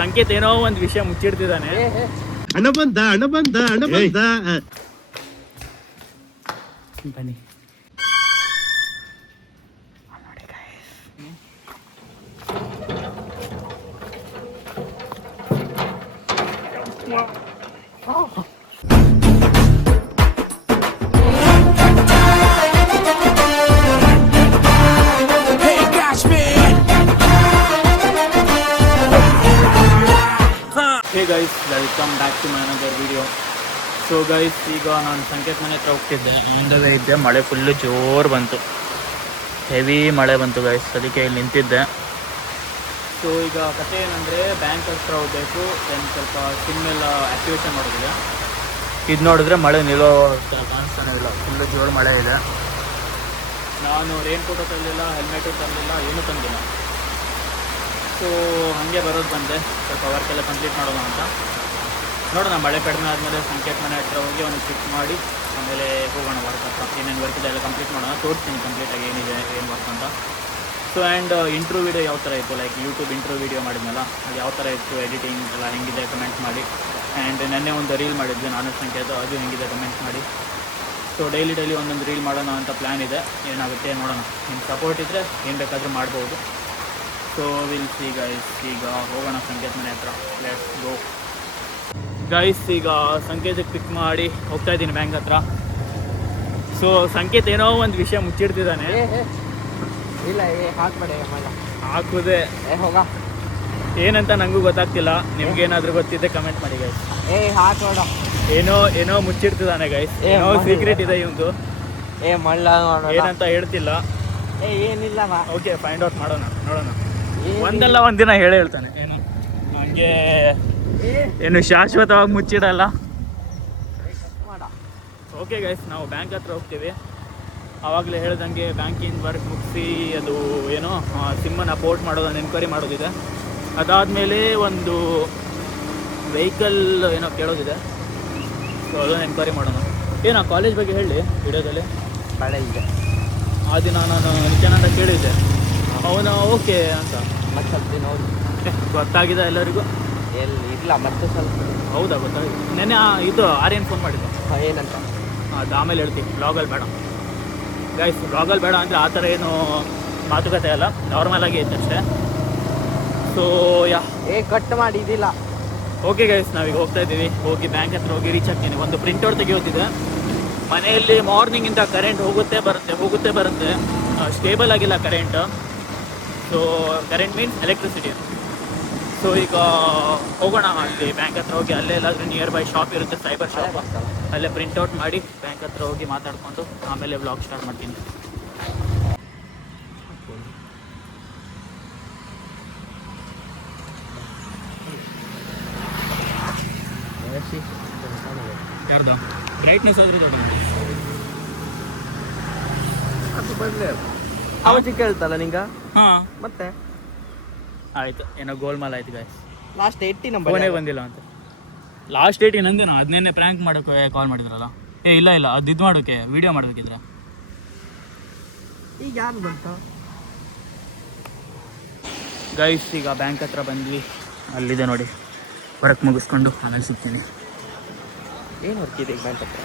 ಸಂಕೇತ್ ಏನೋ ಒಂದು ವಿಷಯ ಮುಚ್ಚಿಡ್ತಿದ್ದಾನೆ. ಹಣ ಬಂದ ಬನ್ನಿ. Hey guys, welcome back to my another video. So guys, ಈಗ ನಾನು ಸಂಕೇತ್ ಮನೆ ಹತ್ರ ಹೋಗ್ತಿದ್ದೆ, ಮುಂದೆ ಇದ್ದೆ, ಮಳೆ ಫುಲ್ಲು ಜೋರು ಬಂತು, ಹೆವಿ ಮಳೆ ಬಂತು ಗೈಸ್. ಅದಕ್ಕೆ ಇಲ್ಲಿ ನಿಂತಿದ್ದೆ. ಸೊ ಈಗ ಕತೆ ಏನಂದರೆ, ಬ್ಯಾಂಕ್ ಹತ್ರ ಹೋಗಬೇಕು, ದೆನ್ ಸ್ವಲ್ಪ ಸಿಮ್ ಎಲ್ಲ ಆ್ಯಕ್ಟಿವೇಶನ್ ಮಾಡೋದಿದೆ. ಇದು ನೋಡಿದ್ರೆ ಮಳೆ ನಿಲ್ಲೋ ಕಾಣಿಸ್ತಾನೆ ಇಲ್ಲ, ಫುಲ್ಲು ಜೋರು ಮಳೆ ಇದೆ. ನಾನು ರೈನ್ ಕೋಟು ತಂದಿಲ್ಲ, ಹೆಲ್ಮೆಟು ತಂದಿಲ್ಲ, ಏನೂ ತಂದಿಲ್ಲ. ಸೊ ಹಾಗೆ ಬರೋದು ಬಂದೆ, ಸ್ವಲ್ಪ ವರ್ಕೆಲ್ಲ ಕಂಪ್ಲೀಟ್ ಮಾಡೋಣ ಅಂತ. ನೋಡೋಣ, ಮಳೆ ಕಡಿಮೆ ಆದಮೇಲೆ ಸಂಕೇತ್ ಮನೆ ಹತ್ರ ಹೋಗಿ ಅವನಿಗೆ ಫಿಕ್ಸ್ ಮಾಡಿ ಆಮೇಲೆ ಹೋಗೋಣ ವರ್ಕ್ ಹತ್ರ. ಏನೇನು ವರ್ಕ್ ಇದೆ ಎಲ್ಲ ಕಂಪ್ಲೀಟ್ ಮಾಡೋಣ, ತೋರಿಸ್ತೀನಿ ಕಂಪ್ಲೀಟಾಗಿ ಏನಿದೆ ಏನು ವರ್ಕ್ ಅಂತ. ಸೊ ಆ್ಯಂಡ್ ಇಂಟ್ರೂ ವೀಡಿಯೋ ಯಾವ ಥರ ಇತ್ತು, ಲೈಕ್ ಯೂಟ್ಯೂಬ್ ಇಂಟ್ರೂ ವೀಡಿಯೋ ಮಾಡಿದ್ನಲ್ಲ, ಅದು ಯಾವ ಥರ ಇತ್ತು, ಎಡಿಟಿಂಗ್ ಎಲ್ಲ ಹೆಂಗಿದೆ ಕಮೆಂಟ್ ಮಾಡಿ. ಆ್ಯಂಡ್ ನೆನ್ನೆ ಒಂದು ರೀಲ್ ಮಾಡಿದ್ವಿ ನಾನು ಸಂಕೇತ, ಅದು ಹೆಂಗಿದೆ ಕಮೆಂಟ್ ಮಾಡಿ. ಸೊ ಡೈಲಿ ಒಂದೊಂದು ರೀಲ್ ಮಾಡೋಣ ಅಂತ ಪ್ಲ್ಯಾನ್ ಇದೆ. ಏನಾಗುತ್ತೆ ನೋಡೋಣ, ನಿಮ್ಮ ಸಪೋರ್ಟ್ ಇದ್ದರೆ ಏನು ಬೇಕಾದರೂ ಮಾಡ್ಬೋದು. So will see guys. ಈಗ ಹೋಗೋಣ ಸಂಕೇತ್ ಮನೆ ಹತ್ರ, ಲೆಟ್ಸ್ ಗೋ ಗೈಸ್. ಈಗ ಸಂಕೇತಕ್ಕೆ ಪಿಕ್ ಮಾಡಿ ಹೋಗ್ತಾ ಇದ್ದೀನಿ ಬ್ಯಾಂಕ್ ಹತ್ರ. ಸೊ ಸಂಕೇತ್ ಏನೋ ಒಂದು ವಿಷಯ ಮುಚ್ಚಿಡ್ತಿದ್ದಾನೆ. ಇಲ್ಲ ಹಾಕುದೇ ಹೋಗ, ಏನಂತ ನನಗೂ ಗೊತ್ತಾಗ್ತಿಲ್ಲ. ನಿಮ್ಗೇನಾದರೂ ಗೊತ್ತಿದ್ದೆ ಕಮೆಂಟ್ ಮಾಡಿ ಗೈಸ್. ಹಾಕೋಣ, ಏನೋ ಮುಚ್ಚಿಡ್ತಿದ್ದಾನೆ ಗೈಸ್, ಏನೋ ಸೀಕ್ರೆಟ್ ಇದೆ ಇವಂದು, ಏನಂತ ಹೇಳ್ತಿಲ್ಲ. ಏನಿಲ್ಲ, ಓಕೆ, ಫೈಂಡ್ ಔಟ್ ಮಾಡೋಣ, ನೋಡೋಣ. ಒಂದಲ್ಲ ಒಂದಿನ ಹೇಳ್ತಾನೆ. ಏನು ಹಂಗೆ ಏನು ಶಾಶ್ವತವಾಗಿ ಮುಚ್ಚಿಡಲ್ಲ. ಓಕೆ ಗೈಸ್, ನಾವು ಬ್ಯಾಂಕ್ ಹತ್ರ ಹೋಗ್ತೀವಿ. ಆವಾಗಲೇ ಹೇಳ್ದಂಗೆ ಬ್ಯಾಂಕಿನ ವರ್ಕ್ ಮುಗಿಸಿ ಅದು ಏನೋ ಸಿಮ್ಮನ್ನು ಪೋರ್ಟ್ ಮಾಡೋದನ್ನು ಎನ್ಕ್ವೈರಿ ಮಾಡೋದಿದೆ. ಅದಾದಮೇಲೆ ಒಂದು ವೆಹಿಕಲ್ ಏನೋ ಕೇಳೋದಿದೆ. ಸೊ ಅದನ್ನು ಎನ್ಕ್ವೈರಿ ಮಾಡೋಣ. ಏನೋ ಕಾಲೇಜ್ ಬಗ್ಗೆ ಹೇಳಿ ವಿಡಿಯೋದಲ್ಲಿ. ಮಳೆ ಇದೆ ಆ ದಿನ ನಾನು ನಿತ್ಯಾನಂದ ಕೇಳಿದ್ದೆ, ಅವನು ಓಕೆ ಅಂತ. ಮತ್ತೆ ಸ್ವಲ್ಪ ದಿನ ಗೊತ್ತಾಗಿದೆ ಎಲ್ಲರಿಗೂ. ಇಲ್ಲ ಮತ್ತೆ ಸ್ವಲ್ಪ. ಹೌದಾ, ಗೊತ್ತಾಗಿದೆ. ನೆನ್ನೆ ಇದು ಆರ್ಯನ್ ಫೋನ್ ಮಾಡಿದ್ದು. ಏನಂತ? ಅದು ಆಮೇಲೆ ಹೇಳ್ತೀನಿ, ಬ್ಲಾಗಲ್ಲಿ ಬೇಡ ಗೈಸ್. ಬ್ಲಾಗಲ್ಲಿ ಬೇಡ ಅಂದರೆ ಆ ಥರ ಏನು ಮಾತುಕತೆ ಅಲ್ಲ, ನಾರ್ಮಲ್ ಆಗಿ ಇತ್ತು ಅಷ್ಟೇ. ಸೊ ಕಟ್ ಮಾಡಿ ಇದಿಲ್ಲ. ಓಕೆ ಗೈಸ್, ನಾವೀಗ ಹೋಗ್ತಾ ಇದ್ದೀವಿ. ಹೋಗಿ ಬ್ಯಾಂಕ್ ಹತ್ರ ಹೋಗಿ ರೀಚ್ ಆಗ್ತೀನಿ. ಒಂದು ಪ್ರಿಂಟ್ಔಟ್ ತೆಗಿಯೋದಿದೆ. ಮನೆಯಲ್ಲಿ ಮಾರ್ನಿಂಗಿಂದ ಕರೆಂಟ್ ಹೋಗುತ್ತೆ ಬರುತ್ತೆ, ಸ್ಟೇಬಲ್ ಆಗಿಲ್ಲ current. So current means electricity. So ಈಗ ಹೋಗೋಣ ಅಲ್ಲಿ ಬ್ಯಾಂಕ್ ಹತ್ರ ಹೋಗಿ, ಅಲ್ಲೇ ಎಲ್ಲಾದರೂ ನಿಯರ್ ಬೈ ಶಾಪ್ ಇರುತ್ತೆ, ಸೈಬರ್ ಶಾಪ್, ಅಲ್ಲೇ ಪ್ರಿಂಟ್ಔಟ್ ಮಾಡಿ ಬ್ಯಾಂಕ್ ಹತ್ರ ಹೋಗಿ ಮಾತಾಡಿಕೊಂಡು ಆಮೇಲೆ ವ್ಲಾಗ್ ಸ್ಟಾರ್ಟ್ ಮಾಡ್ತೀನಿ. ಯಾರ್ದು ಬ್ರೈಟ್ನೆಸ್ ಆದ್ರೆ ದೊಡ್ಡ ಅವತ್ತು ಕೇಳ್ತಲ್ಲ ನಿಂಗ. ಹಾಂ, ಮತ್ತೆ ಆಯ್ತು, ಏನೋ ಗೋಲ್ಮಾಲ್ ಆಯ್ತು ಗಾಯ್ಸ್. ಲಾಸ್ಟ್ 80 ನಂಬರ್ ಫೋನೇ ಬಂದಿಲ್ಲ ಅಂತ. ಲಾಸ್ಟ್ 80 ನಂದೇನೋ, ಅದನ್ನೇ ಪ್ರ್ಯಾಂಕ್ ಮಾಡೋಕ್ಕೆ ಕಾಲ್ ಮಾಡಿದ್ರಲ್ಲ. ಇಲ್ಲ ಅದು ಇದು ಮಾಡೋಕ್ಕೆ, ವಿಡಿಯೋ ಮಾಡೋದಕ್ಕಿದ್ರೆ. ಈಗ ಯಾರು ಬಂತ ಗೈಸ್? ಈಗ ಬ್ಯಾಂಕ್ ಹತ್ರ ಬಂದ್ವಿ, ಅಲ್ಲಿದೆ ನೋಡಿ. ವರ್ಕ್ ಮುಗಿಸ್ಕೊಂಡು ಆಮೇಲೆ ಸಿಗ್ತೀನಿ. ಏನು ವರ್ಕ್ ಇದೆ ಈಗ ಬ್ಯಾಂಕ್ ಹತ್ರ?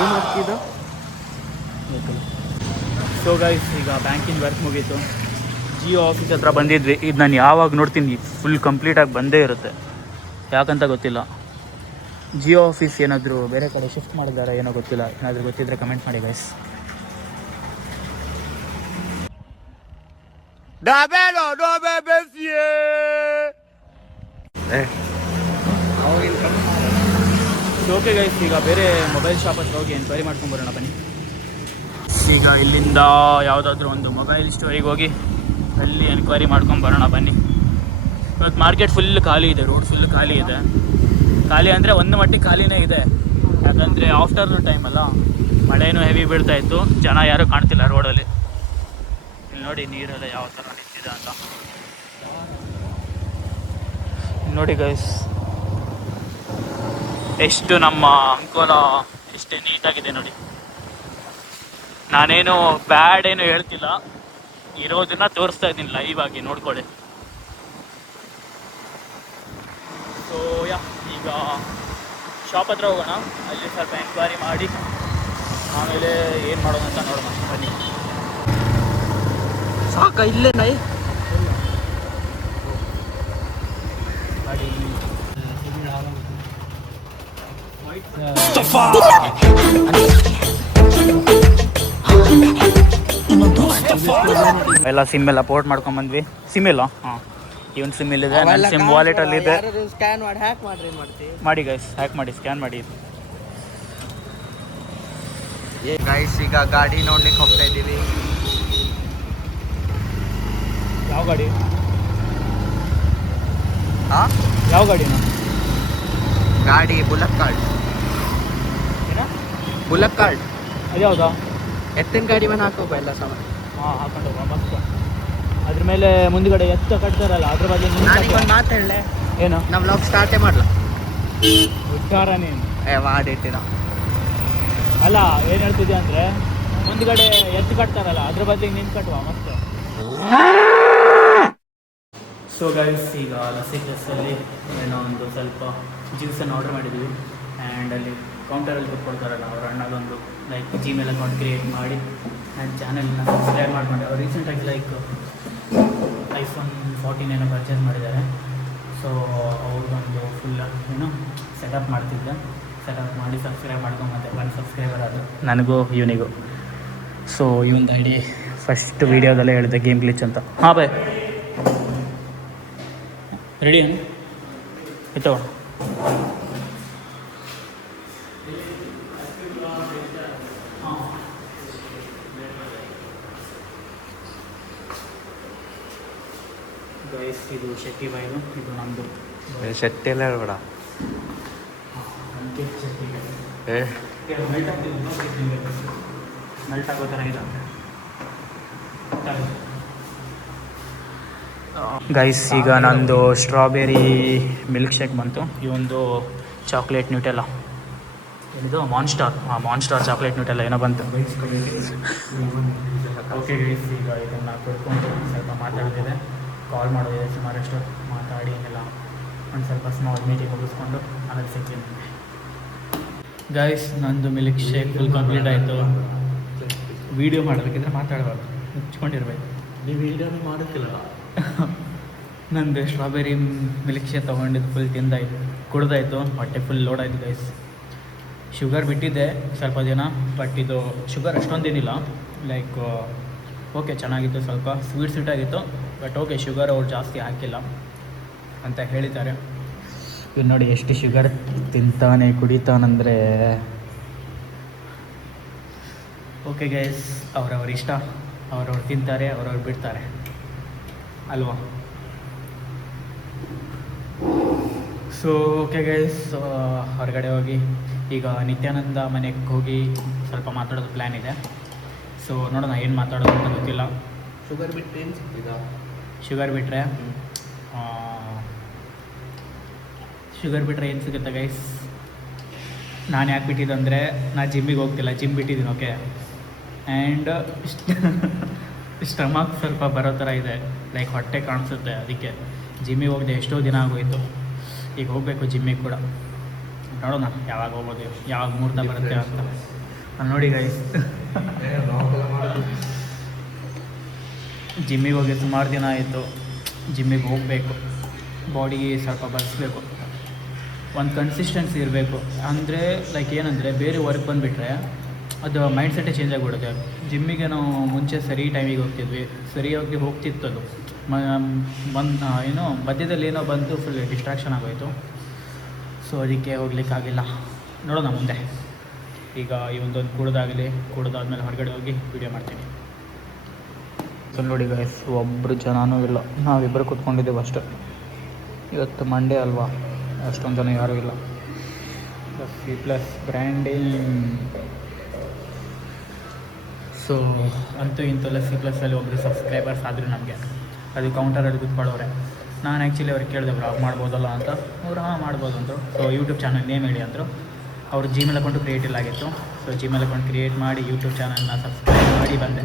ಏನು ವರ್ಕ್ ಇದು? ಸೊ ಗೈಸ್, ಈಗ ಬ್ಯಾಂಕಿನ ವರ್ಕ್ ಮುಗೀತು. ಜಿಯೋ ಆಫೀಸ್ ಹತ್ರ ಬಂದಿದ್ವಿ. ಇದು ನಾನು ಯಾವಾಗ ನೋಡ್ತೀನಿ ಫುಲ್ ಕಂಪ್ಲೀಟಾಗಿ ಬಂದೇ ಇರುತ್ತೆ, ಯಾಕಂತ ಗೊತ್ತಿಲ್ಲ. ಜಿಯೋ ಆಫೀಸ್ ಏನಾದರೂ ಬೇರೆ ಕಡೆ ಶಿಫ್ಟ್ ಮಾಡಿದ್ದಾರೆ ಏನೋ ಗೊತ್ತಿಲ್ಲ. ಏನಾದರೂ ಗೊತ್ತಿದ್ದರೆ ಕಮೆಂಟ್ ಮಾಡಿ ಗೈಸ್. ಓಕೆ ಗೈಸ್, ಈಗ ಬೇರೆ ಮೊಬೈಲ್ ಶಾಪ್ ಹತ್ರ ಹೋಗಿ ಎನ್ಕ್ವೈರಿ ಮಾಡ್ಕೊಂಬರೋಣ ಬನ್ನಿ. ಈಗ ಇಲ್ಲಿಂದ ಯಾವುದಾದ್ರೂ ಒಂದು ಮೊಬೈಲ್ ಸ್ಟೋರಿಗೆ ಹೋಗಿ ಅಲ್ಲಿ ಎನ್ಕ್ವೈರಿ ಮಾಡ್ಕೊಂಬರೋಣ ಬನ್ನಿ. ಇವತ್ತು ಮಾರ್ಕೆಟ್ ಫುಲ್ ಖಾಲಿ ಇದೆ, ರೋಡ್ ಫುಲ್ ಖಾಲಿ ಇದೆ. ಖಾಲಿ ಅಂದರೆ ಒಂದು ಮಟ್ಟಿಗೆ ಖಾಲಿನೇ ಇದೆ, ಯಾಕಂದರೆ ಆಫ್ಟರ್ನೂನ್ ಟೈಮ್ ಅಲ್ಲ, ಮಳೆನೂ ಹೆವಿ ಬೀಳ್ತಾ ಇತ್ತು, ಜನ ಯಾರೂ ಕಾಣ್ತಿಲ್ಲ ರೋಡಲ್ಲಿ. ಇಲ್ಲಿ ನೋಡಿ ನೀರೆಲ್ಲ ಯಾವ ಥರ ನಿಂತಿದೆ ಅಂತ ನೋಡಿ ಗೈಸ್. ಎಷ್ಟು ನಮ್ಮ ಅಂಕೋಲ ಎಷ್ಟೇ ನೀಟಾಗಿದೆ ನೋಡಿ. ನಾನೇನು ಬ್ಯಾಡ್ ಏನು ಹೇಳ್ತಿಲ್ಲ, ಇರೋದನ್ನ ತೋರಿಸ್ತಾ ಇದ್ದೀನಿ ಲೈವ್ ಆಗಿ, ನೋಡ್ಕೊಳ್ಳಿ. ಶಾಪ್ ಹತ್ರ ಹೋಗೋಣ, ಅಲ್ಲಿ ಸ್ವಲ್ಪ ಎಂಕ್ವೈರಿ ಮಾಡಿ ಆಮೇಲೆ ಏನು ಮಾಡೋಣ ಅಂತ ನೋಡೋಣ ಬನ್ನಿ. ಸಾಕ ಇಲ್ಲೇ ನೈ ಗಾಡಿ ಎಲ್ಲ ಸಿಮ್ ಎಲ್ಲ ಪೋರ್ಟ್ ಮಾಡ್ಕೊಂಬಂದ್ವಿ. ಸಿಮ್ ಇಲ್ಲ, ಹಾಂ ಇವನ್ ಸಿಮ್ ಇಲ್ಲಿದೆ, ನನ್ನ ಸಿಮ್ ವಾಲೆಟಲ್ಲಿ ಇದೆ. ಸ್ಕ್ಯಾನ್ ಮಾಡಿ ಹ್ಯಾಕ್ ಮಾಡ್ರಿ ಮಾಡ್ತೀವಿ ಮಾಡಿ ಗೈಸ್, ಹ್ಯಾಕ್ ಮಾಡಿ, ಸ್ಕ್ಯಾನ್ ಮಾಡಿ. ಗೈಸ್ ಈಗ ಗಾಡಿ ನೋಡ್ಲಿಕ್ಕೆ ಹೋಗ್ತಾ ಇದ್ದೀವಿ. ಯಾವ ಗಾಡಿ? ಹಾಂ ಯಾವ ಗಾಡಿನ? ಗಾಡಿ ಬುಲಕ್ ಕಾರ್ಡ್. ಏನ ಬುಲಕ್ ಕಾರ್ಡ್ ಅದು ಯಾವುದಾ? ಎತ್ತಿನ ಗಾಡಿ ಮೇಲೆ ಹಾಕೋಬ ಎಲ್ಲ ಸಾಮಾನು. ಹಾಂ ಹಾಕೊಂಡು ಹೋಗುವ ಮಸ್ತ್. ಅದ್ರ ಮೇಲೆ ಮುಂದ್ಗಡೆ ಎತ್ತ ಕಟ್ತಾರಲ್ಲ ಅದ್ರ ಬಗ್ಗೆ ನಾನೀಗ ಒಂದು ಮಾತು ಹೇಳಲೆ, ಏನು ನಮ್ಮ ವ್ಲಾಗ್ ಸ್ಟಾರ್ಟೇ ಮಾಡಲ ಉಚ್ಚಾರ ನೀನು ಮಾಡಿಟ್ಟಿನ. ಅಲ್ಲ ಏನು ಹೇಳ್ತಿದ್ದೆ ಅಂದರೆ ಮುಂದ್ಗಡೆ ಎತ್ತು ಕಟ್ತಾರಲ್ಲ ಅದ್ರ ಬಗ್ಗೆ ನಿಂತು ಕಟ್ಟುವ ಮಸ್ತ್. ಸೊ ಗೈಸ್ ಈಗ ಲಸ್ಸಿ ಪ್ಲಸ್ಸಲ್ಲಿ ಏನೋ ಒಂದು ಸ್ವಲ್ಪ ಜ್ಯೂಸನ್ನು ಆರ್ಡರ್ ಮಾಡಿದ್ವಿ. ಆ್ಯಂಡ್ ಅಲ್ಲಿ ಕೌಂಟರಲ್ಲಿ ಕೊಟ್ಕೊಡ್ತಾರಲ್ಲ ಅವ್ರ ಅಣ್ಣದೊಂದು ಲೈಕ್ ಜಿಮೇಲ್ ಅಕೌಂಟ್ ಕ್ರಿಯೇಟ್ ಮಾಡಿ ಆ್ಯಂಡ್ ಚಾನಲ್ನ ಸಬ್ಸ್ಕ್ರೈಬ್ ಮಾಡ್ಕೊಂಡು ಅವ್ರು ರೀಸೆಂಟಾಗಿ ಲೈಕ್ iPhone 14 ಏನೋ ಪರ್ಚೇಸ್ ಮಾಡಿದ್ದಾರೆ. ಸೊ ಅವ್ರಿಗೊಂದು ಫುಲ್ ಏನೋ ಸೆಟಪ್ ಮಾಡ್ತಿದ್ದೆ, ಸೆಟಪ್ ಮಾಡಿ ಸಬ್ಸ್ಕ್ರೈಬ್ ಮಾಡ್ಕೊಂಬಂತೆ. 1 ಸಬ್ಸ್ಕ್ರೈಬರ್ ಅದು ನನಗೂ ಇವನಿಗೂ. ಸೊ ಇವೊಂದು ಐಡಿ ಫಸ್ಟ್ ವೀಡಿಯೋದಲ್ಲೇ ಹೇಳಿದೆ ಗೇಮ್ ಗ್ಲಿಚ್ ಅಂತ. ಹಾಂ ಬಾಯ್ ರೆಡಿ ಆಯ್ತು. ಗೈಸ್ ಇದು ಶೆಟ್ಟಿ ಬಾಯ್ದು, ಇದು ನಮ್ಮದು ಶೆಟ್ಟಿ ಎಲ್ಲ ಹೇಳ್ಬೇಡ. ಶೆಟ್ಟಿ ಮೆಲ್ಟ್ ಆಗೋ ಥರ ಇಲ್ಲ ಗೈಸ್. ಈಗ ನಂದು ಸ್ಟ್ರಾಬೆರಿ ಮಿಲ್ಕ್ ಶೇಕ್ ಬಂತು. ಈ ಒಂದು ಚಾಕ್ಲೇಟ್ ನ್ಯೂಟೆಲ್ಲ, ಏನಿದು ಮಾನ್ಸ್ಟಾರ್, ಮಾನ್ಸ್ಟಾರ್ ಚಾಕ್ಲೇಟ್ ನ್ಯೂಟೆಲ್ಲ ಏನೋ ಬಂತು. ಓಕೆ ಗೈಸ್, ಈಗ ಇದನ್ನು ಕುಡ್ಕೊಂಡು ಸ್ವಲ್ಪ ಮಾತಾಡೋದಿದೆ, ಕಾಲ್ ಮಾಡೋದಿದೆ, ಸುಮಾರಷ್ಟು ಮಾತಾಡಿ ಎಲ್ಲ ಒಂದು ಸ್ವಲ್ಪ ಸ್ಮಾಲ್ ಮೀಟಿಂಗ್ ಮುಗಿಸ್ಕೊಂಡು ಆಮೇಲೆ ಸಿಗ್ತೀನಿ. ಗೈಸ್ ನಂದು ಮಿಲ್ಕ್ ಶೇಕ್ ಫುಲ್ ಕಂಪ್ಲೀಟ್ ಆಯಿತು. ವೀಡಿಯೋ ಮಾಡಬೇಕಿದ್ರೆ ಮಾತಾಡಬಾರ್ದು, ಮುಚ್ಕೊಂಡಿರ್ಬೇಕು. ನೀವು ವೀಡಿಯೋನೇ ಮಾಡುತ್ತಿಲ್ಲ. ನಂದು ಸ್ಟ್ರಾಬೆರಿ ಮಿಲ್ಕ್ ಶೇಕ್ ತೊಗೊಂಡಿದ್ದು ಫುಲ್ ತಿಂದಾಯಿತು, ಕುಡ್ದಾಯಿತು, ಹೊಟ್ಟೆ ಫುಲ್ ಲೋಡ್ ಆಯಿತು ಗೈಸ್. ಶುಗರ್ ಬಿಟ್ಟಿದ್ದೆ ಸ್ವಲ್ಪ ದಿನ, ಬಟ್ ಇದು ಶುಗರ್ ಅಷ್ಟೊಂದೇನಿಲ್ಲ, ಲೈಕ್ ಓಕೆ ಚೆನ್ನಾಗಿತ್ತು, ಸ್ವಲ್ಪ ಸ್ವೀಟ್ ಆಗಿತ್ತು, ಬಟ್ ಓಕೆ ಶುಗರ್ ಅವ್ರು ಜಾಸ್ತಿ ಹಾಕಿಲ್ಲ ಅಂತ ಹೇಳಿದ್ದಾರೆ. ಇವ್ರು ನೋಡಿ ಎಷ್ಟು ಶುಗರ್ ತಿಂತಾನೆ ಕುಡಿತಾನಂದರೆ. ಓಕೆ ಗೈಸ್, ಅವ್ರವ್ರ ಇಷ್ಟ, ಅವ್ರವ್ರು ತಿಂತಾರೆ, ಅವ್ರವ್ರು ಬಿಡ್ತಾರೆ ಅಲ್ವಾ. ಸೊ ಓಕೆ ಗೈಸ್, ಹೊರಗಡೆ ಹೋಗಿ ಈಗ ನಿತ್ಯಾನಂದ ಮನೆಗೆ ಹೋಗಿ ಸ್ವಲ್ಪ ಮಾತಾಡೋದು ಪ್ಲ್ಯಾನ್ ಇದೆ. ಸೊ ನೋಡೋಣ ಏನು ಮಾತಾಡೋದು ಅಂತ ಗೊತ್ತಿಲ್ಲ. ಶುಗರ್ ಬಿಟ್ಟು ಏನು ಸಿಗ್ತಿದ? ಶುಗರ್ ಬಿಟ್ಟರೆ ಏನು ಸಿಗುತ್ತೆ ಗೈಸ್? ನಾನು ಯಾಕೆ ಬಿಟ್ಟಿದ್ದು ಅಂದರೆ ನಾನು ಜಿಮ್ಮಿಗೆ ಹೋಗ್ತಿಲ್ಲ, ಜಿಮ್ ಬಿಟ್ಟಿದ್ದೀನಿ. ಓಕೆ, ಆ್ಯಂಡ್ ಸ್ಟಮಕ್ ಸ್ವಲ್ಪ ಬರೋ ಥರ ಇದೆ, ಲೈಕ್ ಹೊಟ್ಟೆ ಕಾಣಿಸುತ್ತೆ, ಅದಕ್ಕೆ ಜಿಮ್ಮಿಗೆ ಹೋಗದೆ ಎಷ್ಟೋ ದಿನ ಆಗೋಯಿತು. ಈಗ ಹೋಗಬೇಕು ಜಿಮ್ಮಿಗೆ ಕೂಡ, ನೋಡೋಣ ಯಾವಾಗ ಹೋಗೋದು, ಯಾವಾಗ ಮುಹೂರ್ತ ಬರುತ್ತೆ ಅಂತ. ನೋಡಿ ಗೈಸ್, ಜಿಮ್ಮಿಗೆ ಹೋಗಿ ಸುಮಾರು ದಿನ ಆಯಿತು. ಜಿಮ್ಮಿಗೆ ಹೋಗಬೇಕು, ಬಾಡಿಗೆ ಸ್ವಲ್ಪ ಬರೆಸ್ಬೇಕು, ಒಂದು ಕನ್ಸಿಸ್ಟೆನ್ಸಿ ಇರಬೇಕು. ಅಂದರೆ ಲೈಕ್ ಏನಂದರೆ ಬೇರೆ ವರ್ಕ್ ಬಂದುಬಿಟ್ರೆ ಅದು ಮೈಂಡ್ ಸೆಟ್ಟೇ ಚೇಂಜ್ ಆಗಿಬಿಡುತ್ತೆ. ಜಿಮ್ಮಿಗೆ ನಾವು ಮುಂಚೆ ಸರಿ ಟೈಮಿಗೆ ಹೋಗ್ತಿದ್ವಿ, ಸರಿಯಾಗಿ ಹೋಗ್ತಿತ್ತು. ಅದು ಏನೋ ಮಧ್ಯದಲ್ಲಿ ಏನೋ ಬಂತು, ಫುಲ್ ಡಿಸ್ಟ್ರಾಕ್ಷನ್ ಆಗೋಯಿತು. ಸೊ ಅದಕ್ಕೆ ಹೋಗ್ಲಿಕ್ಕಾಗಿಲ್ಲ. ನೋಡೋಣ ಮುಂದೆ. ಈಗ ಈ ಒಂದೊಂದು ಕುಡ್ದಾದ್ಮೇಲೆ ಹೊರಗಡೆ ಹೋಗಿ ವೀಡಿಯೋ ಮಾಡ್ತೀನಿ. ಸೊ ನೋಡಿ ಗೈಸ್, ಒಬ್ಬರು ಜನನೂ ಇಲ್ಲ, ನಾವಿಬ್ಬರು ಕೂತ್ಕೊಂಡಿದ್ದೇವೆ ಅಷ್ಟೇ. ಇವತ್ತು ಮಂಡೇ ಅಲ್ವಾ, ಅಷ್ಟೊಂದು ಜನ ಯಾರೂ ಇಲ್ಲ. Plus branding. ಸೊ ಅಂತೂ ಇಂತೂ ಲಸ್ಸಿ ಪ್ಲಸ್ಸಲ್ಲಿ ಒಬ್ಬರು ಸಬ್ಸ್ಕ್ರೈಬರ್ಸ್ ಆದರು ನಮಗೆ, ಅದು ಕೌಂಟರಲ್ಲಿ ಕೂತ್ಕೊಳ್ಳೋರೆ. ನಾನು ಆ್ಯಕ್ಚುಲಿ ಅವ್ರಿಗೆ ಕೇಳಿದೆ ಬ್ಲಾಗ್ ಮಾಡ್ಬೋದಲ್ಲ ಅಂತ, ಅವ್ರು ಹಾಂ ಮಾಡ್ಬೋದು ಅಂದರು. ಸೊ ಯೂಟ್ಯೂಬ್ ಚಾನಲ್ ನೇಮ್ ಹೇಳಿ ಅಂದರು. ಅವ್ರು ಜಿಮೇಲ್ ಅಕೌಂಟು ಕ್ರಿಯೇಟ್ ಇಲ್ಲ ಆಗಿತ್ತು. ಸೊ ಜಿಮೇಲ್ ಅಕೌಂಟ್ ಕ್ರಿಯೇಟ್ ಮಾಡಿ ಯೂಟ್ಯೂಬ್ ಚಾನಲ್ನ ಸಬ್ಸ್ಕ್ರೈಬ್ ಮಾಡಿ ಬಂದೆ.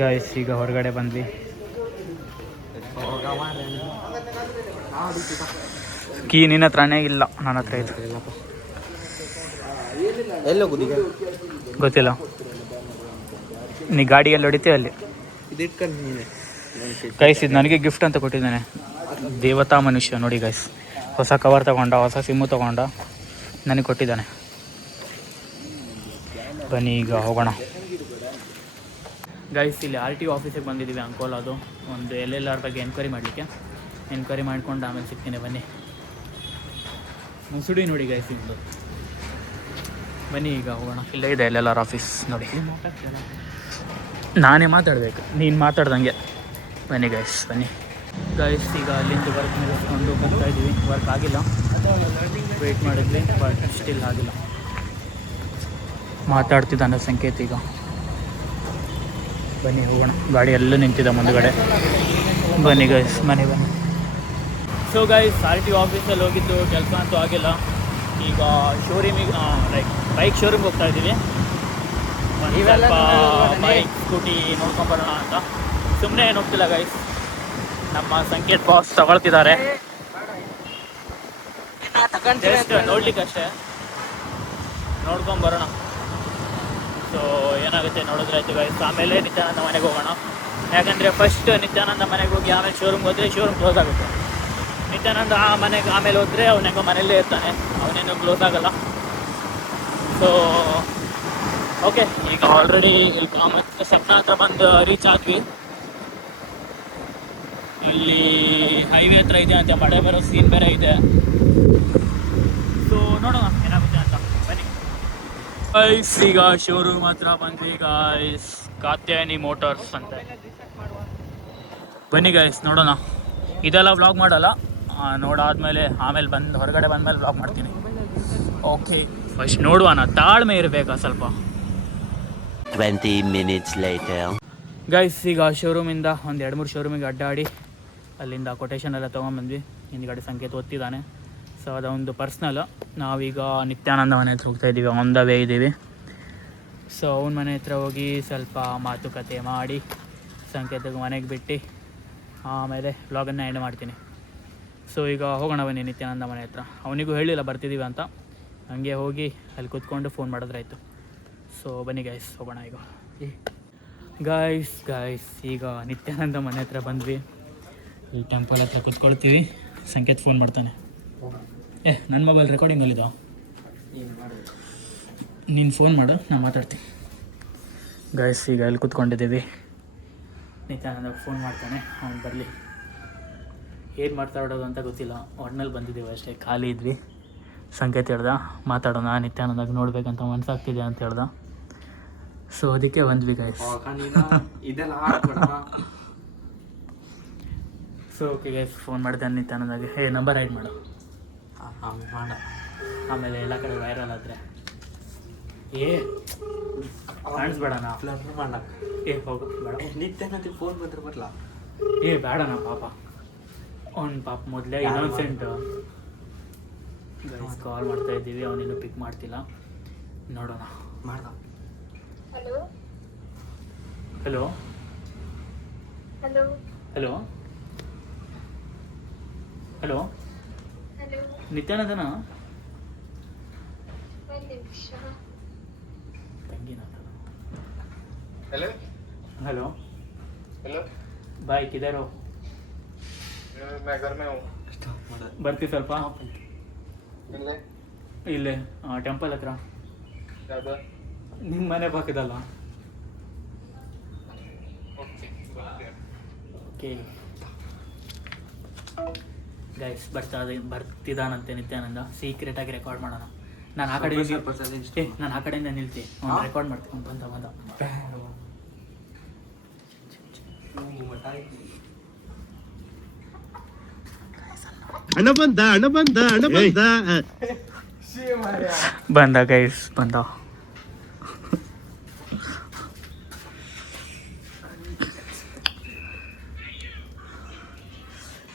ಗೈಸ್ ಈಗ ಹೊರಗಡೆ ಬಂದ್ವಿ. ಕೀ ನಿನ್ನ ಹತ್ರನೇ ಇಲ್ಲ, ನನ್ನ ಹತ್ರ ಇದೆ. ಎಲ್ಲ ಹೋಗುದೀಗ ಗೊತ್ತಿಲ್ಲ, ನೀ ಗಾಡಿಯಲ್ಲಿ ಹೊಡಿತೀಯ ಅಲ್ಲಿ. ಇದು ಇಟ್ಕೊಂಡು ನೀನೆ ಗೈಸ್ ಇದು ನನಗೆ ಗಿಫ್ಟ್ ಅಂತ ಕೊಟ್ಟಿದ್ದಾನೆ, ದೇವತಾ ಮನುಷ್ಯ. ನೋಡಿ ಗೈಸ್, ಹೊಸ ಕವರ್ ತೊಗೊಂಡ, ಹೊಸ ಸಿಮ್ಮು ತೊಗೊಂಡ, ನನಗೆ ಕೊಟ್ಟಿದ್ದಾನೆ. ಬನ್ನಿ ಈಗ ಹೋಗೋಣ ಗೈಸ್. ಇಲ್ಲಿ RTO ಆಫೀಸಿಗೆ ಬಂದಿದ್ದೀವಿ, ಅಂಕೋಲಾದು. ಒಂದು LLR ಬಗ್ಗೆ ಎನ್ಕ್ವೈರಿ ಮಾಡಲಿಕ್ಕೆ. ಎನ್ಕ್ವೈರಿ ಮಾಡ್ಕೊಂಡು ಆಮೇಲೆ ಸಿಗ್ತೀನಿ. ಬನ್ನಿ. ಮುಸುಡಿ ನೋಡಿ ಗೈಸ್ ಇದು. ಬನ್ನಿ ಈಗ ಹೋಗೋಣ. ಇಲ್ಲೇ ಇದೆ LLR ಆಫೀಸ್ ನೋಡಿ. ನಾನೇ ಮಾತಾಡಬೇಕು, ನೀನು ಮಾತಾಡ್ದಂಗೆ. ಬನ್ನಿ ಗೈಸ್, ಬನ್ನಿ ಗೈಸ್. ಈಗ ಅಲ್ಲಿಂದ ವರ್ಕ್ ನಿಲ್ಲಿಸ್ಕೊಂಡು ಬರ್ತಾ ಇದ್ದೀವಿ. ವರ್ಕ್ ಆಗಿಲ್ಲ, ವೆಯ್ಟ್ ಮಾಡಿದ್ವಿ, ಬಟ್ ಸ್ಟಿಲ್ ಆಗಿಲ್ಲ. ಮಾತಾಡ್ತಿದ್ದಾನೆ ಸಂಕೇತ್. ಈಗ ಬನ್ನಿ ಹೋಗೋಣ. ಗಾಡಿ ಎಲ್ಲ ನಿಂತಿದೆ ಮುಂದುಗಡೆ. ಬನ್ನಿ ಗೈಸ್, ಬನ್ನಿ. ಸೊ ಗೈಸ್, RTO ಆಫೀಸಲ್ಲಿ ಹೋಗಿದ್ದು, ಕೆಲಸ ಅಂತೂ ಆಗಿಲ್ಲ. ಈಗ ಶೋರೂಮಿಗೆ ಲೈಕ್ ಬೈಕ್ ಶೋರೂಮ್ಗೆ ಹೋಗ್ತಾ ಇದ್ದೀವಿ. ಒಂದು ಸ್ವಲ್ಪ ಬೈಕ್ ಸ್ಕೂಟಿ ನೋಡ್ಕೊಂಬರೋಣ ಅಂತ. ಸುಮ್ಮನೆ ಏನು ಹೋಗ್ತಿಲ್ಲ ಗೈಸ್, ನಮ್ಮ ಸಂಕೇತ್ ಬಾಸ್ ತಗೊಳ್ತಿದ್ದಾರೆ. ಜಸ್ಟ್ ನೋಡ್ಲಿಕ್ಕೆ ಅಷ್ಟೇ, ನೋಡ್ಕೊಂಬರೋಣ. ಸೊ ಏನಾಗುತ್ತೆ ನೋಡಿದ್ರಾಯ್ತು ಗೈಸ್. ಆಮೇಲೆ ನಿತ್ಯಾನಂದ ಮನೆಗೆ ಹೋಗೋಣ. ಯಾಕಂದರೆ ಫಸ್ಟ್ ನಿತ್ಯಾನಂದ ಮನೆಗೆ ಹೋಗಿ ಆಮೇಲೆ ಶೋರೂಮ್ಗೆ ಹೋದರೆ ಶೋರೂಮ್ ಕ್ಲೋಸ್ ಆಗುತ್ತೆ. ನಿತ್ಯಾನಂದ ಆ ಮನೆಗೆ ಆಮೇಲೆ ಹೋದರೆ ಅವನಿಗೆ ಮನೆಯಲ್ಲೇ ಇರ್ತಾನೆ, ಅವನೇನು ಕ್ಲೋಸ್ ಆಗೋಲ್ಲ. ಸೊ ಓಕೆ, ಈಗ ಆಲ್ರೆಡಿ ಇಲ್ಲಿ ಕಾಮತ್ ಸಪ್ನ ಹತ್ರ ಬಂದು ರೀಚ್ ಆದ್ವಿ. ಇಲ್ಲಿ ಹೈವೇ ಹತ್ರ ಇದೆ ಅಂತ, ಮಳೆ ಬರೋ ಸೀನ್ ಬೇರೆ ಇದೆ. ಸೊ ನೋಡೋಣ ಏನಾಗುತ್ತೆ ಅಂತ. ಬನ್ನಿ ಗೈಸ್, ಈಗ ಶೋರೂಮ್ ಹತ್ರ ಬಂದ್ವಿ ಗೈಸ್. ಕಾತ್ಯಾಯನಿ ಮೋಟಾರ್ಸ್ ಅಂತ. ಬನ್ನಿ ಗೈಸ್ ನೋಡೋಣ. ಇದೆಲ್ಲ ವ್ಲಾಗ್ ಮಾಡಲ್ಲ, ನೋಡಾದ್ಮೇಲೆ ಆಮೇಲೆ ಹೊರಗಡೆ ಬಂದಮೇಲೆ ವ್ಲಾಗ್ ಮಾಡ್ತೀನಿ. ಓಕೆ, ಫಸ್ಟ್ ನೋಡುವಾನ, ತಾಳ್ಮೆ ಇರಬೇಕಾ ಸ್ವಲ್ಪ. 20 minutes later. ಗೈಸ್, ಈಗ ಶೋರೂಮಿಂದ ಒಂದು 2-3 ಶೋರೂಮಿಗೆ ಅಡ್ಡಾಡಿ ಅಲ್ಲಿಂದ ಕೊಟೇಶನ್ ಎಲ್ಲ ತೊಗೊಂಬಂದ್ವಿ. ಹಿಂದ್ಗಡೆ ಸಂಕೇತ ಓದ್ತಿದ್ದಾನೆ. ಸೊ ಅದೊಂದು ಪರ್ಸ್ನಲ್. ನಾವೀಗ ನಿತ್ಯಾನಂದ ಮನೆ ಹತ್ರ ಹೋಗ್ತಾ ಇದ್ದೀವಿ, ಆನ್ ದ ವೇ ಇದ್ದೀವಿ. ಸೊ ಅವನ ಮನೆ ಹತ್ರ ಹೋಗಿ ಸ್ವಲ್ಪ ಮಾತುಕತೆ ಮಾಡಿ ಸಂಕೇತಕ್ಕೆ ಮನೆಗೆ ಬಿಟ್ಟು ಆಮೇಲೆ ವ್ಲಾಗನ್ನು ಎಂಡ್ ಮಾಡ್ತೀನಿ. ಸೊ ಈಗ ಹೋಗೋಣ ಬನ್ನಿ ನಿತ್ಯಾನಂದ ಮನೆ ಹತ್ರ. ಅವನಿಗೂ ಹೇಳಿಲ್ಲ ಬರ್ತಿದ್ದೀವಿ ಅಂತ, ಹಂಗೆ ಹೋಗಿ ಅಲ್ಲಿ ಕೂತ್ಕೊಂಡು ಫೋನ್ ಮಾಡಿದ್ರಾಯ್ತು. ಸೊ ಬನ್ನಿ ಗೈಸ್, ಹೋಗೋಣ ಈಗ. ಗೈಸ್ ಈಗ ನಿತ್ಯಾನಂದ ಮನೆ ಹತ್ರ ಬಂದ್ವಿ. ಈ ಟೆಂಪಲ್ ಹತ್ರ ಕೂತ್ಕೊಳ್ತೀವಿ. ಸಂಕೇತ್ ಫೋನ್ ಮಾಡ್ತಾನೆ. ನನ್ನ ಮೊಬೈಲ್ ರೆಕಾರ್ಡಿಂಗಲ್ಲಿದ್ದ, ನೀನು ಫೋನ್ ಮಾಡು, ನಾನು ಮಾತಾಡ್ತೀನಿ. ಗೈಸ್ ಈಗ ಅಲ್ಲಿ ಕೂತ್ಕೊಂಡಿದ್ದೀವಿ. ನಿತ್ಯಾನಂದಕ್ಕೆ ಫೋನ್ ಮಾಡ್ತಾನೆ, ಅವ್ನು ಬರಲಿ. ಏನು ಮಾತಾಡೋದು ಅಂತ ಗೊತ್ತಿಲ್ಲ, ಒಟ್ನಲ್ಲಿ ಬಂದಿದ್ದೀವಿ ಅಷ್ಟೇ, ಖಾಲಿ ಇದ್ವಿ. ಸಂಕೇತ್ ಹೇಳ್ದ ಮಾತಾಡೋಣ, ನಿತ್ಯಾನಂದಾಗ ನೋಡ್ಬೇಕಂತ ಮನಸ್ಸಾಗ್ತಿದೆ ಅಂತ ಹೇಳ್ದ. ಸೊ ಅದಕ್ಕೆ ಬಂದ್ವಿ guys. So okay guys, phone ಮಾಡಿದೆ ನಿತ್ಯಾನಂದಾಗೆ. ನಂಬರ್ ಆ್ಯಡ್ ಮಾಡು, ಆಮೇಲೆ ಎಲ್ಲ ಕಡೆ ವೈರಲ್ ಆದರೆ ಕಾಣಿಸ್ಬೇಡಣ. ಹೋಗು ಬೇಡ, ನಿತ್ಯಾನಂದ ಫೋನ್ ಬಂದ್ರೆ ಬರಲ್ಲ. ಬೇಡಣ ಪಾಪ, ಅವ್ನು ಪಾಪ ಮೊದಲೇ ಇನ್ನೋಸೆಂಟ್. ಗೈಸ್ ಕಾಲ್ ಮಾಡ್ತಾ ಇದ್ದೀವಿ, ಅವನಿನ್ನೂ ಪಿಕ್ ಮಾಡ್ತಿಲ್ಲ, ನೋಡೋಣ. ಮಾಡ್ದ. Hello hello hello hello hello hello ನಿತ್ಯಾನಂದನ ಒಂದು ನಿಮಿಷ. ತಂಗಿನ. हेलो ಹಲೋ हेलो ಬಾಯ್ ಕಿದಾರೋ मैं घर में हूँ ಬರ್ತೀವಿ ಸ್ವಲ್ಪ मिल ಇಲ್ಲೇ ಟೆಂಪಲ್ ಹತ್ರ. ज़्यादा ನಿಮ್ಮ ಮನೆ ಪಕ್ಕದಲ್ಲ. ಓಕೆ ಗೈಸ್ ಬರ್ತಿದ್ದಾನಂತೆ ನಿತ್ಯಾನಂದ. ಸೀಕ್ರೆಟಾಗಿ ರೆಕಾರ್ಡ್ ಮಾಡೋಣ. ನಾನು ಆ ಕಡೆ ನಾನು ಆ ಕಡೆಯಿಂದ ನಿಲ್ತಿ, ಅವ್ನು ರೆಕಾರ್ಡ್ ಮಾಡ್ತೀನಿ. ಬಂದ ಹಣ ಬಂದ ಬಂದ ಗೈಸ್ ಬಂದ.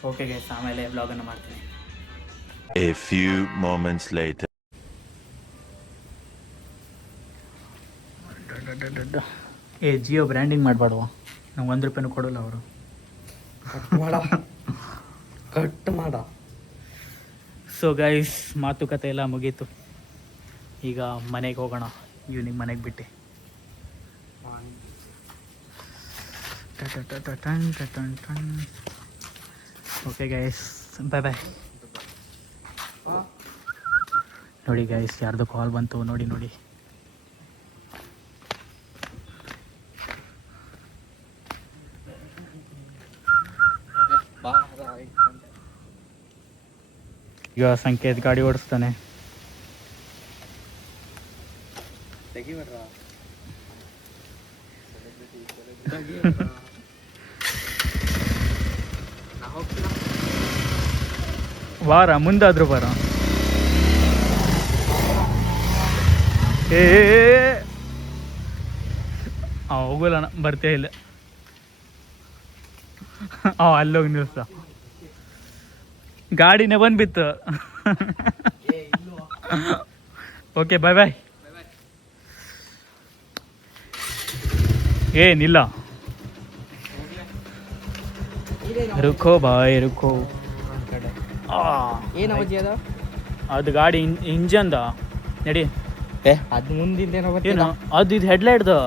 ಓಕೆ ಗೈಸ್, ಆಮೇಲೆ ವ್ಲಾಗನ್ನು ಮಾಡ್ತೀನಿ. A few moments later. Jio branding ಮಾಡಬಾರ್ದು, ನಂಗೆ 1 ರೂಪಾಯಿನೂ ಕೊಡೋಲ್ಲ ಅವರು. ಕಟ್ ಮಾಡ. ಸೊ ಗೈಸ್, ಮಾತುಕತೆ ಎಲ್ಲ ಮುಗೀತು. ಈಗ ಮನೆಗೆ ಹೋಗೋಣ, ಈವ್ನಿಂಗ್ ಮನೆಗೆ ಬಿಟ್ಟು. ಓಕೆ ಗೈಸ್, ಬಾಯ್ ಬಾಯ್. ನೋಡಿ ಗೈಸ್, ಯಾರ್ದು ಕಾಲ್ ಬಂತು ನೋಡಿ. ಈಗ ಸಂಕೇತ್ ಗಾಡಿ ಓಡಿಸ್ತಾನೆ. ವಾರ ಮುಂದಾದ್ರೂ ಬಾರ. ಹೋಗಲ್ಲ, ಬರ್ತೇ ಇಲ್ಲ. ಅಲ್ಲೋಗಿ ನಿಲ್ಸ, ಗಾಡಿನೇ ಬಂದ್ಬಿತ್ತು. ಓಕೆ, ಬಾಯ್ ಬಾಯ್. ಏನಿಲ್ಲ, ರುಕೋ ಬಾಯ್ ರುಕೋ. ಏನು ಅವಧಿ ಅದ? ಅದು ಗಾಡಿ ಇಂಜನ್ದ ನಡಿ. ಅದು ಮುಂದಿಂದ ಏನು ಅದು? ಇದು ಹೆಡ್ಲೈಟ್ದು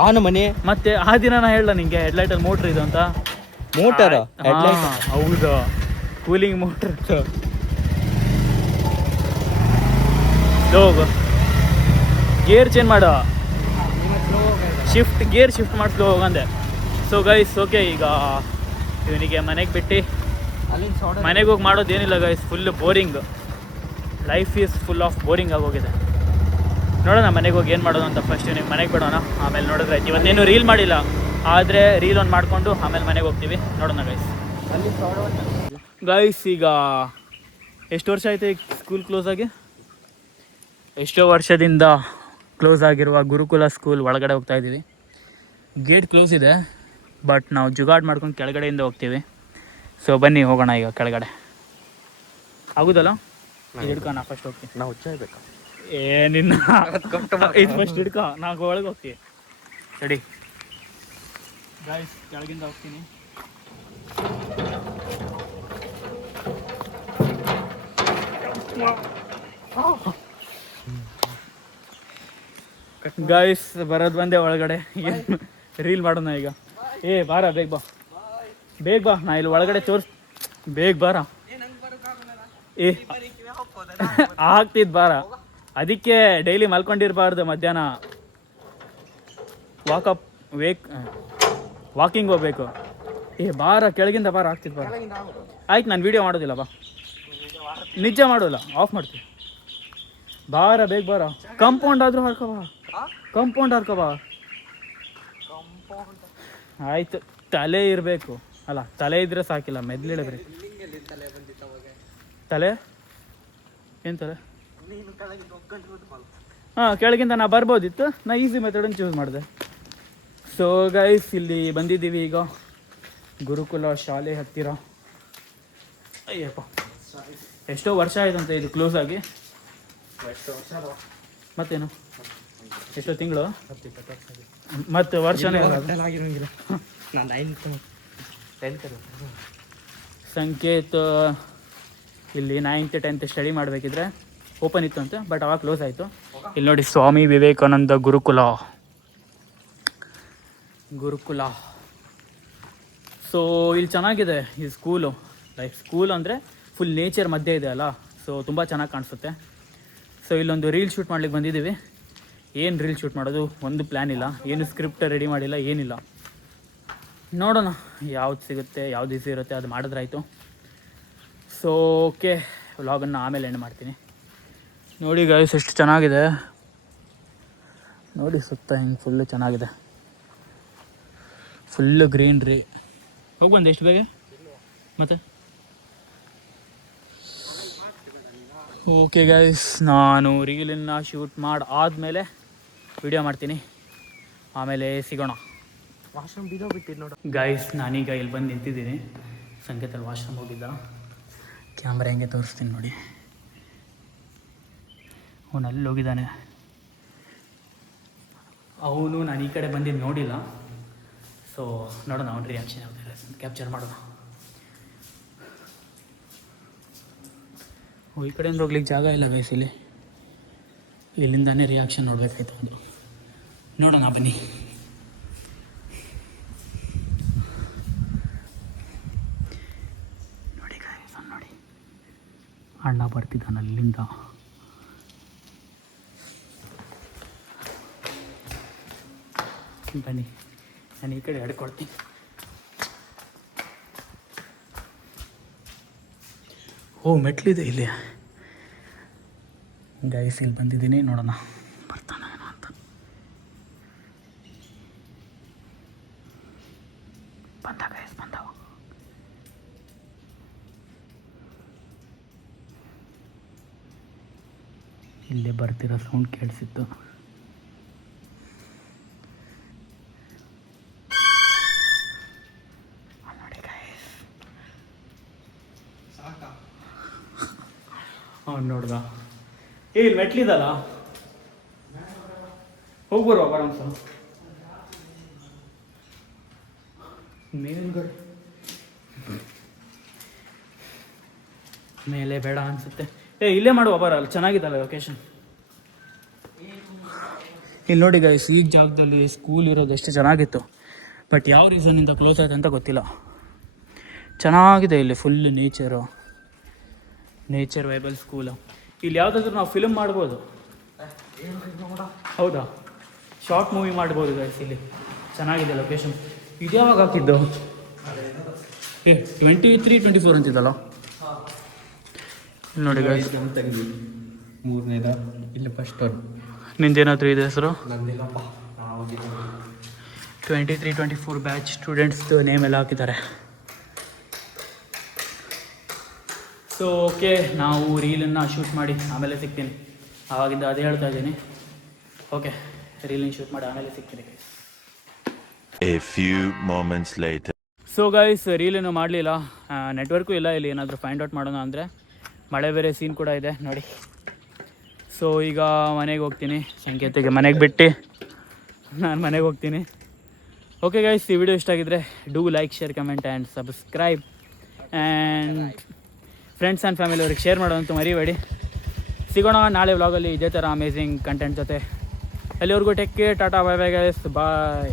ಅವನ ಮನೆ. ಮತ್ತೆ ಆ ದಿನ ನಾ ಹೇಳ್ದ ನಿಂಗೆ, ಹೆಡ್ಲೈಟಲ್ಲಿ ಮೋಟ್ರ್ ಇದು ಅಂತ. ಮೋಟರ್ ಹೌದು, ಕೂಲಿಂಗ್ ಮೋಟ್ರ್. ಹೋಗು, ಗೇರ್ ಚೇಂಜ್ ಮಾಡು, ಗೇರ್ ಶಿಫ್ಟ್ ಮಾಡಿ ಸ್ಲೋ ಹೋಗಂದೆ. ಸೊ ಗೈಸ್, ಓಕೆ, ಈಗ ಇವನಿಗೆ ಮನೆಗೆ ಬಿಟ್ಟು ಮನೆಗೆ ಹೋಗಿ ಮಾಡೋದೇನಿಲ್ಲ guys. Full boring, life is full of boring ಆಗೋಗಿದೆ. ನೋಡೋಣ ಮನೆಗೆ ಹೋಗಿ ಏನು ಮಾಡೋದು ಅಂತ. ಫಸ್ಟ್ ನೀವು ಮನೆಗೆ ಬಿಡೋಣ, ಆಮೇಲೆ ನೋಡಿದ್ರೆ ಆಯ್ತು. ಇವತ್ತೇನು ರೀಲ್ ಮಾಡಿಲ್ಲ, ಆದರೆ ರೀಲ್ ಒಂದು ಮಾಡಿಕೊಂಡು ಆಮೇಲೆ ಮನೆಗೆ ಹೋಗ್ತೀವಿ. ನೋಡೋಣ ಗೈಸ್. ಈಗ ಎಷ್ಟು ವರ್ಷ ಆಯಿತು ಈಗ ಸ್ಕೂಲ್ ಕ್ಲೋಸ್ ಆಗಿ? ಎಷ್ಟೋ ವರ್ಷದಿಂದ ಕ್ಲೋಸ್ ಆಗಿರುವ ಗುರುಕುಲ ಸ್ಕೂಲ್ ಒಳಗಡೆ ಹೋಗ್ತಾ ಇದ್ದೀವಿ. ಗೇಟ್ ಕ್ಲೋಸ್ ಇದೆ, ಬಟ್ ನಾವು ಜುಗಾಡ್ ಮಾಡ್ಕೊಂಡು ಕೆಳಗಡೆಯಿಂದ ಹೋಗ್ತೀವಿ. ಸೊ ಬನ್ನಿ ಹೋಗೋಣ ಈಗ ಕೆಳಗಡೆ. ಆಗುದಲ್ಲ? ಇದು ಹಿಡ್ಕೊ, ನಾ ಫಸ್ಟ್ ಹೋಗ್ತೀನಿ. ನಾವು ಹುಚ್ಚಾಯ್ಬೇಕಾ? ನಿನ್ನ ಇದು ಫಸ್ಟ್ ಹಿಡ್ಕೊ, ನಾವು ಒಳಗೆ ಹೋಗ್ತೀವಿ. ಸರಿ ಗಾಯ್ಸ್, ಕೆಳಗಿಂದ ಹೋಗ್ತೀನಿ. ಗಾಯ್ಸ್, ಬರೋದು ಬಂದೆ ಒಳಗಡೆ. ರೀಲ್ ಮಾಡೋಣ ಈಗ. ಬಾರ, ಬೇಗ ಬಾ. ನಾ ಇಲ್ಲಿ ಒಳಗಡೆ ಬೇಗ ಬಾರ. ಆಗ್ತಿದ್ ಬಾರ. ಅದಕ್ಕೆ ಡೈಲಿ ಮಲ್ಕೊಂಡಿರ್ಬಾರ್ದು, ಮಧ್ಯಾಹ್ನ ವಾಕಿಂಗ್ ಹೋಗ್ಬೇಕು. ಬಾರ, ಕೆಳಗಿಂದ ಬಾರ. ಆಗ್ತಿದ್ ಬಾರ. ಆಯ್ತು, ನಾನು ವೀಡಿಯೋ ಮಾಡೋದಿಲ್ಲ, ಬಾ. ನಿಜ ಮಾಡೋಲ್ಲ, ಆಫ್ ಮಾಡ್ತೀವಿ. ಬಾರ, ಬೇಗ ಬಾರ. ಕಂಪೌಂಡ್ ಆದ್ರೂ ಹರ್ಕೋ ಬಾ. ಆಯ್ತು, ತಲೆ ಇರಬೇಕು ಅಲ್ಲ, ತಲೆ ಇದ್ರೆ ಸಾಕಿಲ್ಲ, ಮೆದ್ಲಿಡಬೇಕು. ತಲೆ ಏನು ತಲೆ? ಕೆಳಗಿಂದ ನಾ ಬರ್ಬೋದಿತ್ತು, ನಾ ಈಸಿ ಮೆಥಡನ್ನು ಚೂಸ್ ಮಾಡಿದೆ. ಸೊ ಗೈಸ್, ಇಲ್ಲಿ ಬಂದಿದ್ದೀವಿ ಈಗ ಗುರುಕುಲ ಶಾಲೆ ಹತ್ತಿರ. ಅಯ್ಯಪ್ಪ, ಎಷ್ಟೋ ವರ್ಷ ಆಯ್ತಂತೆ ಇದು ಕ್ಲೋಸ್ ಆಗಿ. ಮತ್ತೇನು, ಎಷ್ಟೋ ತಿಂಗಳು ಮತ್ತು ವರ್ಷನೇ ಸಂಕೇತ್ ಇಲ್ಲಿ 9th 10th ಸ್ಟಡಿ ಮಾಡಬೇಕಿದ್ರೆ ಓಪನ್ ಇತ್ತು ಅಂತೆ, ಬಟ್ ಅವಾಗ ಕ್ಲೋಸ್ ಆಯಿತು. ಇಲ್ಲಿ ನೋಡಿ, ಸ್ವಾಮಿ ವಿವೇಕಾನಂದ ಗುರುಕುಲ. ಸೊ ಇಲ್ಲಿ ಚೆನ್ನಾಗಿದೆ ಈ ಸ್ಕೂಲು. ಲೈಕ್ ಸ್ಕೂಲ್ ಅಂದರೆ ಫುಲ್ ನೇಚರ್ ಮಧ್ಯೆ ಇದೆ ಅಲ್ಲ, ಸೊ ತುಂಬ ಚೆನ್ನಾಗಿ ಕಾಣಿಸುತ್ತೆ. ಸೊ ಇಲ್ಲೊಂದು ರೀಲ್ ಶೂಟ್ ಮಾಡ್ಲಿಕ್ಕೆ ಬಂದಿದ್ದೀವಿ. ಏನು ರೀಲ್ ಶೂಟ್ ಮಾಡೋದು ಒಂದು ಪ್ಲ್ಯಾನ್ ಇಲ್ಲ, ಏನು ಸ್ಕ್ರಿಪ್ಟ್ ರೆಡಿ ಮಾಡಿಲ್ಲ, ಏನಿಲ್ಲ. ನೋಡೋಣ ಯಾವ್ದು ಸಿಗುತ್ತೆ, ಯಾವ್ದು ಈಸಿ ಇರುತ್ತೆ ಅದು ಮಾಡಿದ್ರಾಯ್ತು. ಸೊ ಓಕೆ, ವ್ಲಾಗನ್ನು ಆಮೇಲೆ ಎಂಡ್ ಮಾಡ್ತೀನಿ. ನೋಡಿ ಗೈಸ್, ಎಷ್ಟು ಚೆನ್ನಾಗಿದೆ ನೋಡಿ, ಸುತ್ತ ಹಿಂಗೆ ಫುಲ್ಲು ಚೆನ್ನಾಗಿದೆ, ಫುಲ್ಲು ಗ್ರೀನ್ರಿ. ಹೋಗಿ ಬಂದೆ ಎಷ್ಟು ಬೇಗ ಮತ್ತೆ? ಓಕೆ ಗೈಸ್, ನಾನು ರೀಲನ್ನು ಶೂಟ್ ಆದಮೇಲೆ ವಿಡಿಯೋ ಮಾಡ್ತೀನಿ, ಆಮೇಲೆ ಸಿಗೋಣ. ವಾಶ್ರೂಮ್ ಬಿಡೋ ಬಿಟ್ಟಿದ್ದು ನೋಡು ಗೈಸ್. ನಾನೀಗ ಇಲ್ಲಿ ಬಂದು ನಿಂತಿದ್ದೀನಿ. ಸಂಕೇತಲ್ಲಿ ವಾಶ್ರೂಮ್ ಹೋಗಿದ್ದ. ಕ್ಯಾಮ್ರಾ ಹೆಂಗೆ ತೋರಿಸ್ತೀನಿ ನೋಡಿ. ಅವನು ಅಲ್ಲಿ ಹೋಗಿದ್ದಾನೆ. ಅವನು ನಾನು ಈ ಕಡೆ ಬಂದಿದ್ದು ನೋಡಿಲ್ಲ. ಸೊ ನೋಡೋಣ ಅವ್ನ ರಿಯಾಕ್ಷನ್ ಯಾವ್ದು ಕ್ಯಾಪ್ಚರ್ ಮಾಡೋಣ. ಓ ಈ ಕಡೆಯಿಂದ ಹೋಗ್ಲಿಕ್ಕೆ ಜಾಗ ಇಲ್ಲ ಗೈಸ್ ಇಲ್ಲಿ. ಇಲ್ಲಿಂದಾನೇ ರಿಯಾಕ್ಷನ್ ನೋಡ್ಬೇಕಾಯ್ತು ಒಂದು. ನೋಡೋಣ ಬನ್ನಿ. ನೋಡಿ ಗೈಸ್ ನೋಡಿ, ಅಣ್ಣ ಬರ್ತಿದ್ದಾನೆ ಅಲ್ಲಿಂದ. ಬನ್ನಿ, ನಾನು ಈ ಕಡೆ ಹಿಡ್ಕೊಡ್ತೀನಿ. ಓ ಮೆಟ್ಲಿದೆ ಇಲ್ಲಿ ಗೈಸ್. ಇಲ್ಲಿ ಬಂದಿದ್ದೀನಿ, ನೋಡೋಣ ಬರ್ತಾನೆ ಏನೋ ಅಂತ. ಬಂದ ಗೈಸ್, ಬಂದ. ಇಲ್ಲೇ ಬರ್ತಿರೋ ಸೌಂಡ್ ಕೇಳಿಸಿತ್ತು. ಅವ್ನು ನೋಡ್ದ. ಇಲ್ಲಿ ಮೆಟ್ಲಿದಲ್ಲ, ಹೋಗಿ ಬರುವ ಬರ ಸಲ. ಮೇಲ್ಗಡೆ ಮೇಲೆ ಬೇಡ ಅನ್ಸುತ್ತೆ. ಇಲ್ಲೇ ಮಾಡುವ ಬರ, ಅಲ್ಲಿ ಚೆನ್ನಾಗಿದ್ದಲ್ಲ ಲೊಕೇಶನ್. ಇಲ್ಲಿ ನೋಡಿ ಗೈಸ್, ಈಗ ಜಾಗದಲ್ಲಿ ಸ್ಕೂಲ್ ಇರೋದು ಎಷ್ಟು ಚೆನ್ನಾಗಿತ್ತು. ಬಟ್ ಯಾವ ರೀಸನ್ನಿಂದ ಕ್ಲೋಸ್ ಆಯ್ತು ಅಂತ ಗೊತ್ತಿಲ್ಲ. ಚೆನ್ನಾಗಿದೆ ಇಲ್ಲಿ, ಫುಲ್ ನೇಚರ್ ವೈಬಲ್ ಸ್ಕೂಲು. ಇಲ್ಲಿ ಯಾವುದಾದ್ರೂ ನಾವು ಫಿಲ್ಮ್ ಮಾಡ್ಬೋದು. ಹೌದಾ, ಶಾರ್ಟ್ ಮೂವಿ ಮಾಡ್ಬೋದು ಗೈಸ್ ಇಲ್ಲಿ. ಚೆನ್ನಾಗಿದೆ ಲೊಕೇಶನ್. ಇದು ಯಾವಾಗ ಹಾಕಿದ್ದು? 23-24 ಅಂತಿದ್ದಲ್ಲ. ಇಲ್ಲಿ ನೋಡಿ ಗೈಸ್, ಮೂರನೇದ ಇಲ್ಲಿ ಫಸ್ಟ್ ಒನ್. ನಿಂದೇನಾದರೂ ಇದೆ ಹೆಸರು? 23-24 ಬ್ಯಾಚ್ ಸ್ಟೂಡೆಂಟ್ಸ್ದು ನೇಮ್ ಎಲ್ಲ ಹಾಕಿದ್ದಾರೆ. ಸೊ ಓಕೆ, ನಾವು ರೀಲನ್ನು ಶೂಟ್ ಮಾಡಿ ಆಮೇಲೆ ಸಿಗ್ತೀನಿ. ಆವಾಗಿಂದ ಅದೇ ಹೇಳ್ತಾ ಇದ್ದೀನಿ. ಓಕೆ, ರೀಲನ್ನು ಶೂಟ್ ಮಾಡಿ ಆಮೇಲೆ ಸಿಗ್ತೀನಿ. A few moments later. So guys, ರೀಲೇನು ಮಾಡಲಿಲ್ಲ, ನೆಟ್ವರ್ಕು ಇಲ್ಲ ಇಲ್ಲಿ. ಏನಾದರೂ ಫೈಂಡ್ ಔಟ್ ಮಾಡೋಣ ಅಂದರೆ ಮಳೆ ಬೇರೆ ಸೀನ್ ಕೂಡ ಇದೆ ನೋಡಿ. ಸೊ ಈಗ ಮನೆಗೆ ಹೋಗ್ತೀನಿ. ಸಂಕೇತಿಗೆ ಮನೆಗೆ ಬಿಟ್ಟು ನಾನು ಮನೆಗೆ ಹೋಗ್ತೀನಿ. ಓಕೆ ಗೈಸ್, ಈ ವಿಡಿಯೋ ಇಷ್ಟ ಆಗಿದ್ದರೆ do like, share, comment and subscribe. And friends and family ಅವ್ರಿಗೆ ಶೇರ್ ಮಾಡೋದಂತೂ ಮರಿಬೇಡಿ. ಸಿಗೋಣ ನಾಳೆ ವ್ಲಾಗಲ್ಲಿ ಇದೇ ಥರ ಅಮೇಝಿಂಗ್ ಕಂಟೆಂಟ್ ಜೊತೆ. ಅಲ್ಲಿವರೆಗೂ ಟೇಕ್ ಕೇರ್, ಟಾಟಾ, ಬೈ ಬೈ ಗೈಸ್, ಬಾಯ್.